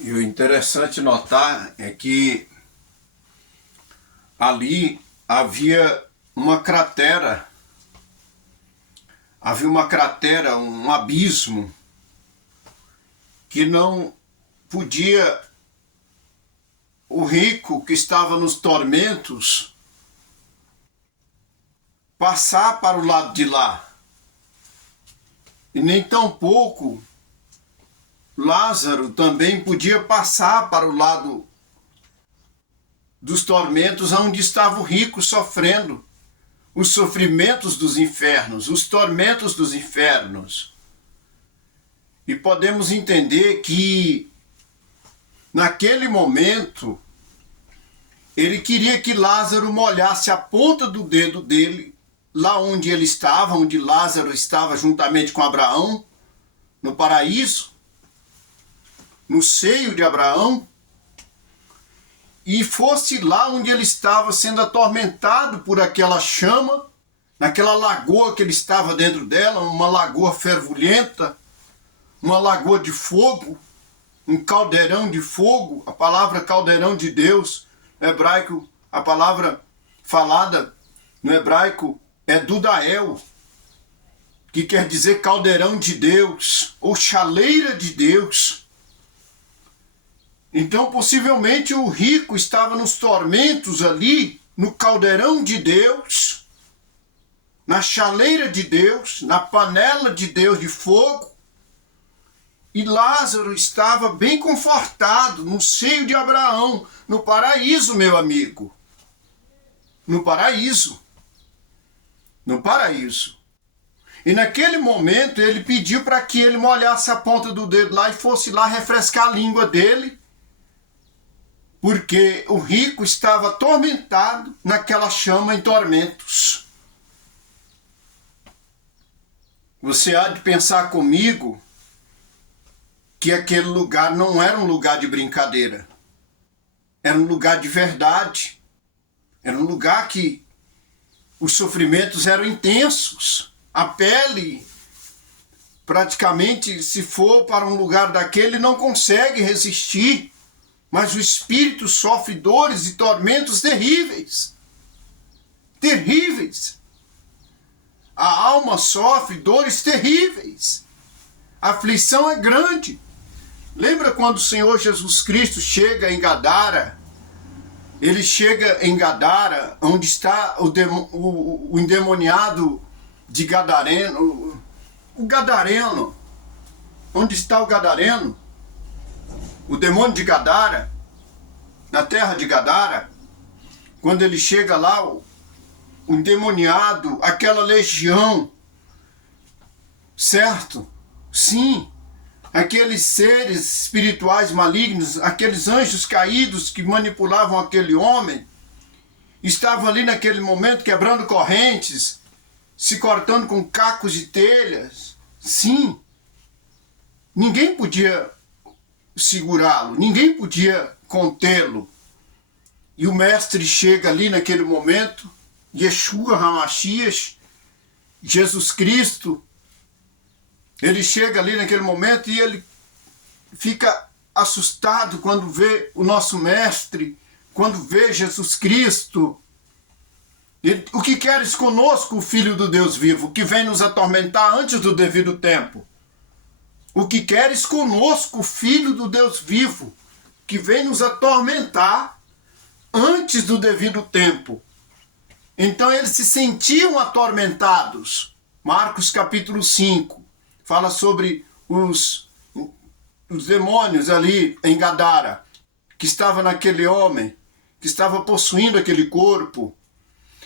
E o interessante notar é que ali havia uma cratera, um abismo, que não podia o rico que estava nos tormentos passar para o lado de lá. E nem tampouco Lázaro também podia passar para o lado dos tormentos onde estava o rico sofrendo os sofrimentos dos infernos, os tormentos dos infernos. E podemos entender que naquele momento ele queria que Lázaro molhasse a ponta do dedo dele lá onde ele estava, onde Lázaro estava juntamente com Abraão, no paraíso, no seio de Abraão, e fosse lá onde ele estava sendo atormentado por aquela chama, naquela lagoa que ele estava dentro dela, uma lagoa fervulenta, uma lagoa de fogo, um caldeirão de fogo. A palavra caldeirão de Deus, no hebraico, a palavra falada no hebraico é Dudael, que quer dizer caldeirão de Deus, ou chaleira de Deus. Então, possivelmente, o rico estava nos tormentos ali, no caldeirão de Deus, na chaleira de Deus, na panela de Deus de fogo, e Lázaro estava bem confortado no seio de Abraão, no paraíso, meu amigo. No paraíso. No paraíso. E naquele momento ele pediu para que ele molhasse a ponta do dedo lá e fosse lá refrescar a língua dele, porque o rico estava atormentado naquela chama em tormentos. Você há de pensar comigo que aquele lugar não era um lugar de brincadeira. Era um lugar de verdade. Era um lugar que os sofrimentos eram intensos. A pele, praticamente, se for para um lugar daquele, não consegue resistir. Mas o espírito sofre dores e tormentos terríveis. Terríveis. A alma sofre dores terríveis. A aflição é grande. Lembra quando o Senhor Jesus Cristo chega em Gadara? Ele chega em Gadara, onde está o endemoniado de Gadareno. O Gadareno. Onde está o Gadareno? O demônio de Gadara, na terra de Gadara. Quando ele chega lá, o endemoniado, aquela legião, certo? Sim, aqueles seres espirituais malignos, aqueles anjos caídos que manipulavam aquele homem, estavam ali naquele momento quebrando correntes, se cortando com cacos de telhas. Sim, ninguém podia segurá-lo, ninguém podia contê-lo. E o mestre chega ali naquele momento, Yeshua HaMashiach, Jesus Cristo, ele chega ali naquele momento e ele fica assustado quando vê o nosso mestre, quando vê Jesus Cristo. O que queres conosco, o Filho do Deus vivo, que vem nos atormentar antes do devido tempo? O que queres conosco, Filho do Deus vivo, que vem nos atormentar antes do devido tempo? Então eles se sentiam atormentados. Marcos capítulo 5 fala sobre os demônios ali em Gadara, que estava naquele homem, que estava possuindo aquele corpo.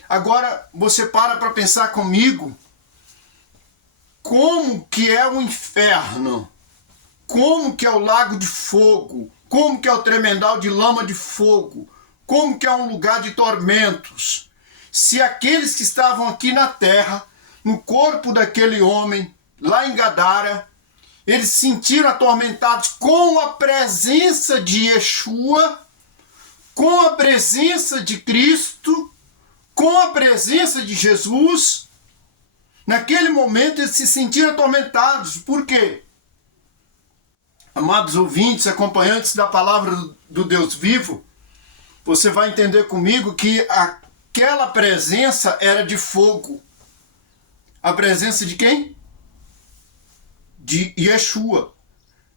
Agora você para pensar comigo, como que é o inferno, como que é o lago de fogo, como que é o tremendal de lama de fogo, como que é um lugar de tormentos, se aqueles que estavam aqui na terra, no corpo daquele homem, lá em Gadara, eles se sentiram atormentados com a presença de Yeshua, com a presença de Cristo, com a presença de Jesus. Naquele momento eles se sentiram atormentados. Por quê? Amados ouvintes, acompanhantes da palavra do Deus vivo, você vai entender comigo que aquela presença era de fogo. A presença de quem? De Yeshua.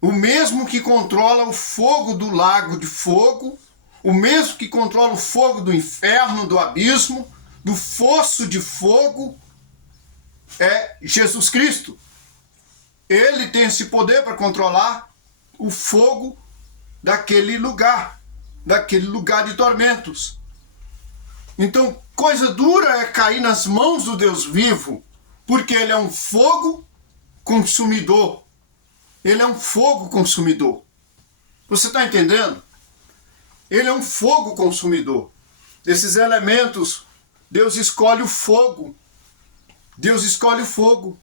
O mesmo que controla o fogo do lago de fogo, o mesmo que controla o fogo do inferno, do abismo, do fosso de fogo, é Jesus Cristo. Ele tem esse poder para controlar o fogo daquele lugar de tormentos. Então, coisa dura é cair nas mãos do Deus vivo, porque ele é um fogo consumidor. Ele é um fogo consumidor. Você está entendendo? Ele é um fogo consumidor. Desses elementos, Deus escolhe o fogo. Deus escolhe o fogo.